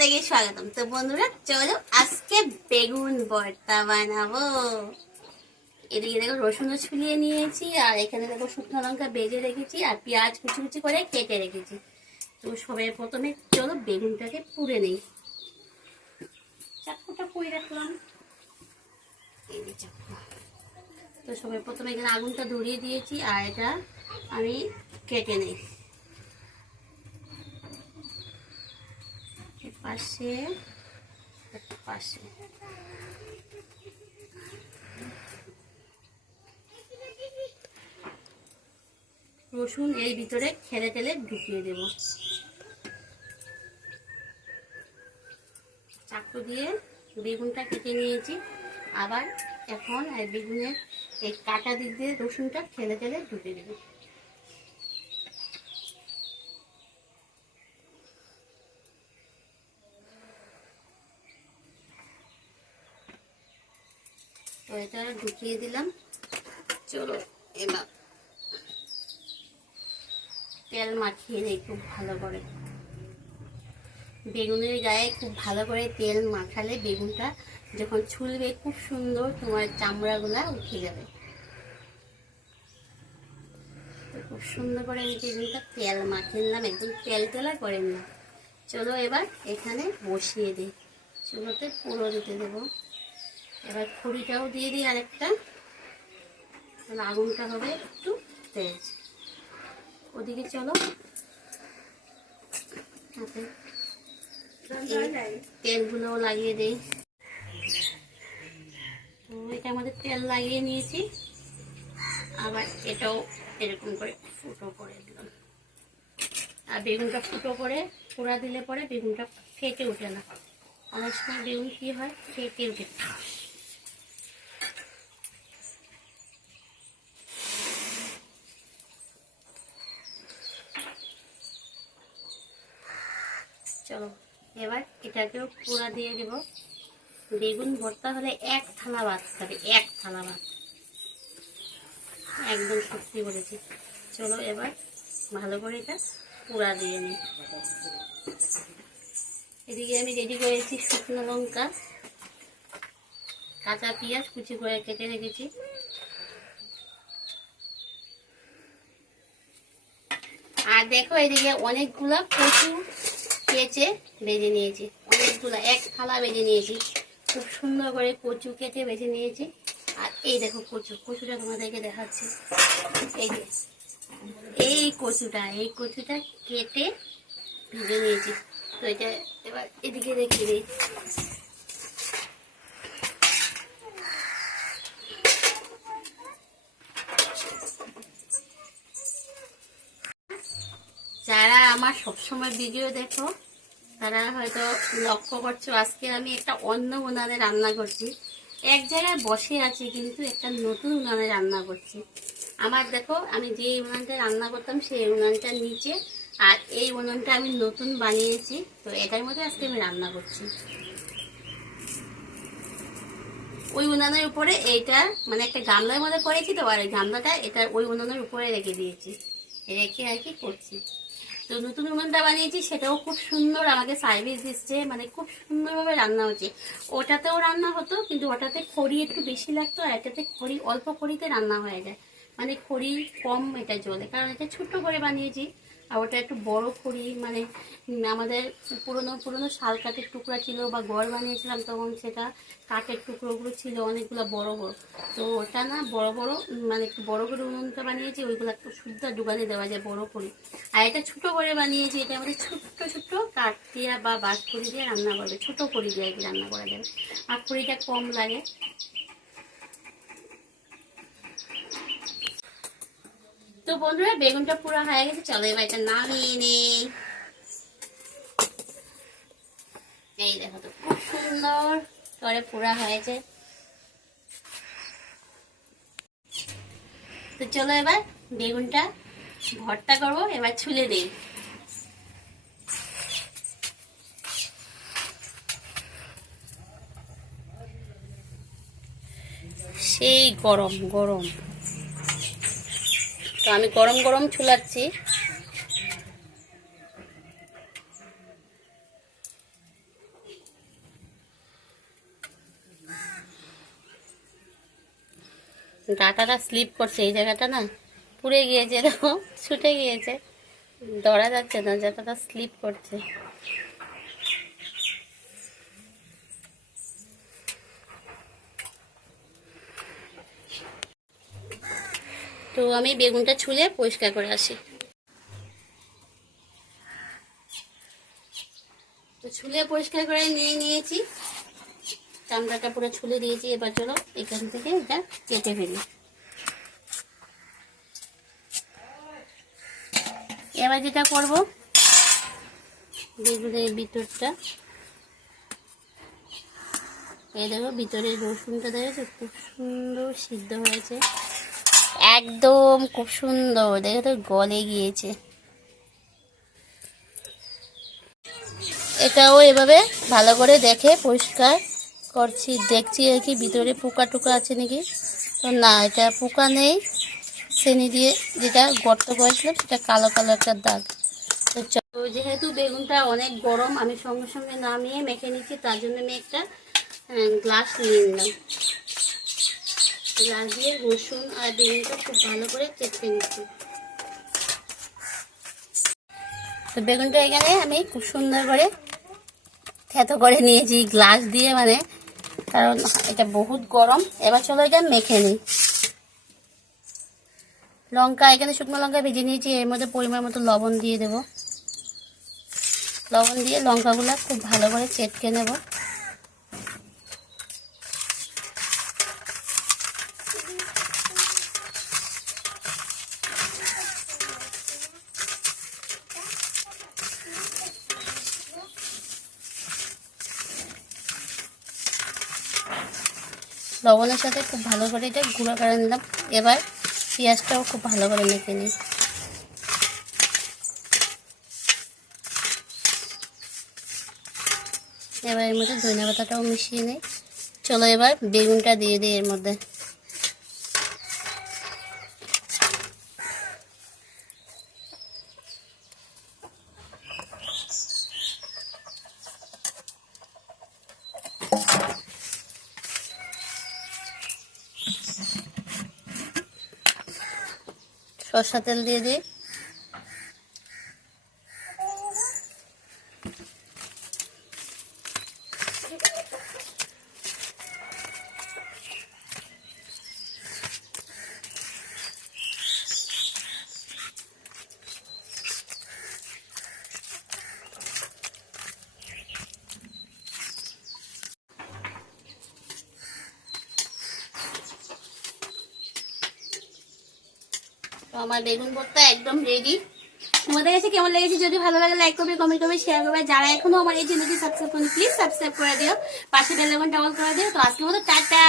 তোমাদেরকে স্বাগতম। তো বন্ধুরা চলো আজকে বেগুন ভর্তা বানাবো। এদিকে দেখো রসুনও ছুলিয়ে নিয়েছি, আর এখানে দেখো শুকনো লঙ্কা বেজে রেখেছি, আর পেঁয়াজ কুচি কুচি করে কেটে রেখেছি। তো সবাই প্রথমে চলো বেগুনটাকে পুড়ে নেই। চাকুটা পুড়ে রাখলাম, এই যে চাকু। তো সবাই প্রথমে এখানে আগুনটা ধরিয়ে দিয়েছি, আর এটা আমি কেটে নেই। পাশে পাশে রসুন এই ভিতরে খেলে টেলে ঢুকিয়ে দেব। চাকু দিয়ে বেগুনটা কেটে নিয়েছি, আবার এখন বেগুনের এই কাটা দিক দিয়ে রসুনটা খেলে টেলে ঢুকিয়ে দেব। তো এটা ঢুকিয়ে দিলাম। চলো এবার তেল মাখিয়ে দিই খুব ভালো করে। বেগুনের গায়ে খুব ভালো করে তেল মাখালে বেগুনটা যখন ছুলবে খুব সুন্দর তোমার চামড়াগুলা উঠে যাবে। তো খুব সুন্দর করে আমি বেগুনটা তেল মাখিয়ে নিলাম, একদম তেল তেলা করে নিলাম। চলো এবার এখানে বসিয়ে দিই, চুলোতে পুরো দিতে দেবো। এবার খড়িটাও দিয়ে দিই আরেকটা, আগুনটা হবে একটু তেজ। ওদিকে চলো তেলগুলো লাগিয়ে দিই। তো এটা আমাদের তেল লাগিয়ে নিয়েছি, আবার এটাও এরকম করে ফুটো করে দিলাম। আর বেগুনটা ফুটো করে পোড়া দিলে পরে বেগুনটা ফেটে ওঠে না। অনেক সময় বেগুন কি হয়, ফেটে ওঠে। চলো এবার এটাকেও পোড়া দিয়ে দেব। বেগুন ভর্তা হলে এক থালা ভাত খাবে, এক থালা ভাত, একদম সত্যি বলেছি। চলো এবার ভালো করে এটা পোড়া দিয়ে নিই। এদিকে আমি রেডি করেছি শুকনো লঙ্কা, কাঁচা পেঁয়াজ কুচি করে কেটে রেখেছি। আর দেখো এদিকে অনেকগুলো কচু কেটে বেজে নিয়েছি, অনেকগুলো এক থালা বেজে নিয়েছি। খুব সুন্দর করে কচু কেটে বেজে নিয়েছি। আর এই দেখো কচুটা তোমাদেরকে দেখাচ্ছি। এই যে এই কচুটা কেটে ভেজে নিয়েছি। তো এটা এবার এদিকে রেখে দিই। যারা আমার সবসময় ভিডিও দেখো তারা হয়তো লক্ষ্য করছো, আজকে আমি একটা অন্য উনানে রান্না করছি। এক জায়গায় বসে আছি কিন্তু একটা নতুন উনানে রান্না করছি। আমার দেখো আমি যে উনানটা রান্না করতাম সেই উনানটার নিচে, আর এই উনানটা আমি নতুন বানিয়েছি। তো এটার মধ্যে আজকে আমি রান্না করছি। ওই উনানের উপরে এইটা মানে একটা গামলার মধ্যে করেছি, তো আর এই গামলাটা এটা ওই উনানের উপরে রেখে দিয়েছি, রেখে আর কি করছি। তো নতুন উনুনটা বানিয়েছি, সেটাও খুব সুন্দর আমাকে সার্ভিস দিচ্ছে, মানে খুব সুন্দরভাবে রান্না হচ্ছে। ওটাতেও রান্না হতো কিন্তু ওটাতে খড়ি একটু বেশি লাগতো, আর এটাতে খড়ি অল্প খড়িতে রান্না হয়ে যায়, মানে খড়ি কম এটা জ্বলে, কারণ এটা ছোট্ট করে বানিয়েছি। আর ওটা একটু বড় খড়ি, মানে আমাদের পুরনো পুরনো শাল কাঠের টুকরা ছিল বা ঘর বানিয়েছিলাম তখন সেটা কাঠের টুকরোগুলো ছিল অনেকগুলো বড় বড়। তো ওটা না বড় বড়, মানে একটু বড় করে উনুনটা বানিয়েছি, ওইগুলো একটু শুদ্ধ ডুবালে দেওয়া যায় বড় খড়ি। আর এটা ছোট করে বানিয়েছি, এটা আমাদের ছোট্ট ছোট্ট কাঠ দিয়ে বা বাঁশ খড়ি দিয়ে রান্না করবে, ছোট খড়ি দিয়ে আর কি রান্না করা যাবে, আর খড়িটা কম লাগে। তো বন্ধুরা বেগুনটা পুরো হয়ে গেছে, চলো এবার এটা নামিয়ে নেই। এই দেখো তো খুব সুন্দর করে পুরা হয়েছে। তো চলো এবার বেগুনটা ভর্তা করবো, এবার ছুলে দিই। সেই গরম গরম, তো আমি গরম গরম ছুলাচ্ছি। ডাটাটা স্লিপ করছে, এই জায়গাটা না পুড়ে গিয়েছে, দেখো ছুটে গিয়েছে, ধরা যাচ্ছে না, ডাটাটা স্লিপ করছে। তো আমি বেগুনটা ছুলে পরিষ্কার করে আসি। তো ছুলে পরিষ্কার করে নিয়ে নিয়েছি, চামড়াটা পুরো ছুলে দিয়েছি। এবার চলো এখান থেকে এটা কেটে ফেলি। এবার যেটা করব, বেগুনের ভিতরটা, এই দেখো ভিতরে রসুনটা দেখেছো খুব সুন্দর সিদ্ধ হয়েছে, একদম খুব সুন্দর, দেখো তো গলে গিয়েছে। এটাও এভাবে ভালো করে দেখে পরিষ্কার করছি, দেখছি আর কি ভিতরে পোকা টোকা আছে নাকি। তো না, এটা পোকা নেই, চেনি দিয়ে যেটা গর্ত করেছিলাম সেটা কালো কালো একটা দাগ। তো যেহেতু বেগুনটা অনেক গরম, আমি সঙ্গে সঙ্গে নামিয়ে মেখে নিচ্ছি, তার জন্য আমি একটা গ্লাস নিয়ে নিলাম। গ্লাস দিয়ে রসুন আর বেগুনটা খুব ভালো করে চেপে নিচ্ছি। তো বেগুনটা এখানে আমি খুব সুন্দর করে থেতো করে নিয়েছি গ্লাস দিয়ে, মানে কারণ এটা বহুত গরম। এবার চলো এটা মেখে নিই। লঙ্কা এখানে শুকনো লঙ্কা ভেজে নিয়েছি, এর মধ্যে পরিমাণ মতো লবণ দিয়ে দেব। লবণ দিয়ে লঙ্কাগুলো খুব ভালো করে চেটকে নেব। লবণের সাথে খুব ভালো করে এটা গুঁড়ো করে নিলাম। এবার পেঁয়াজটাও খুব ভালো করে মেখে নিই। এবার এর মধ্যে ধনিয়া পাতাটাও মিশিয়ে নিই। চলো এবার বেগুনটা দিয়ে দিই এর মধ্যে। সরষা তেল দিয়ে দিই। তো আমার বেগুন ভর্তা একদম রেডি। তোমাদের কাছে কেমন লেগেছে যদি ভালো লাগে লাইক করবে, কমেন্ট করবে, শেয়ার করবে। যারা এখনো আমার এই চ্যানেলটি সাবস্ক্রাইব করেনি প্লিজ সাবস্ক্রাইব করে দিও, পাশে বেল আইকনটা অল করে দিও। তো আজকের মতো টাটা।